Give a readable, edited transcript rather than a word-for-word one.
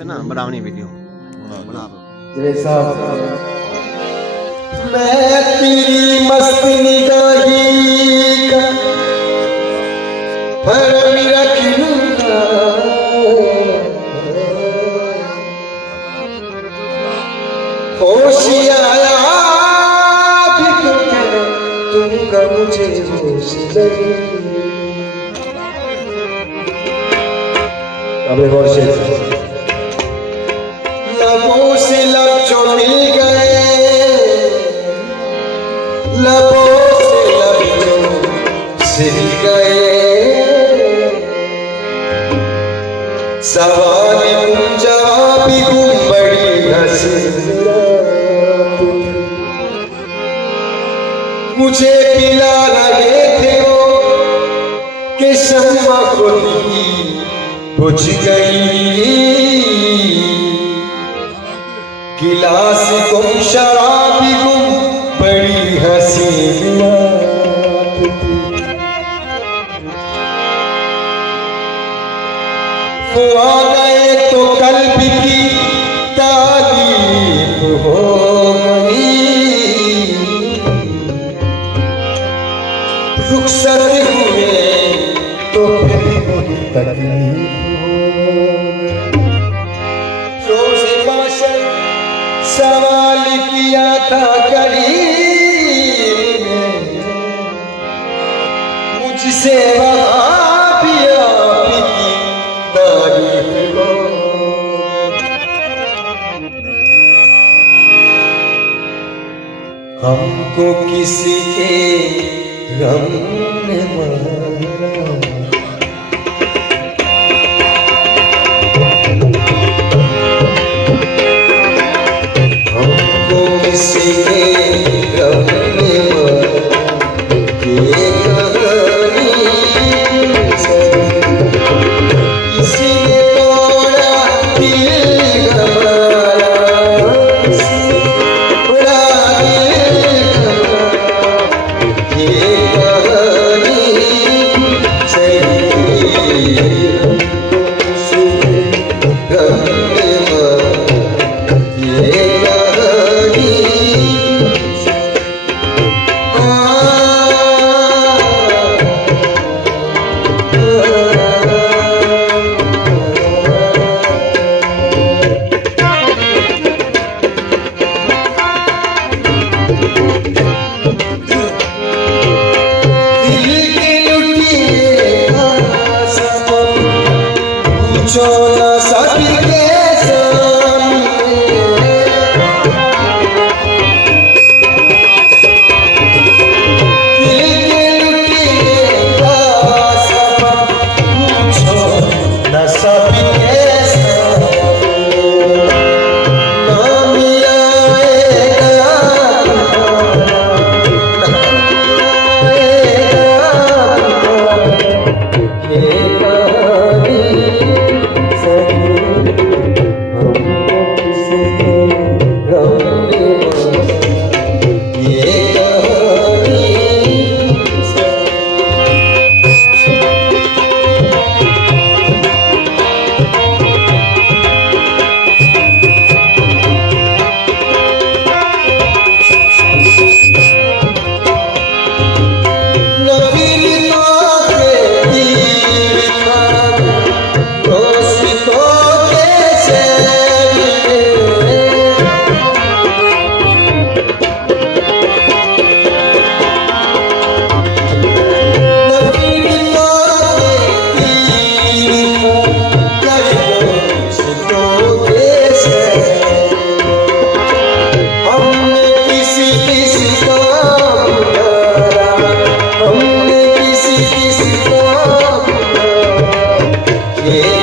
थे ना बनावनी वीडियो बना जैसा मैं तेरी मस्त निगाही का भरम रखूंगा, होश आया भी तो कह दूंगा मुझे होश नहीं। अबे होश लबों से लब जो मिल गए, लबों से लब जो सिल गए, सवाल जवाबी गुम बड़ी हंसी। मुझे पिला लगे थे वो कि शम्मा खुद ही बुझ गई, गिलास गुम शराबी गुम बड़ी हंसी। वो आ गए तो कल्ब की तारीफ हो गई, रुखसत हुए तो फिर तकलीफ हो गई। रोज़े बाशर सवाल किया था करीब ने, मुझसे वहाँ भी आपकी तारीफ हो। हमको किसी के गम ने मारा, हमको किसी के गम ने मारा, ये कहानी किसी ने तोड़ा दिल हमारा, किसी ने तोड़ा दिल हमारा, ये कहानी सही किसी गम ने मारा, ये कहानी चोला सबके सामने, दिल के लुटिए का सबक पूछो न सबके सामने। नाम आएगा तुम्हारा, ये कहानी yeah।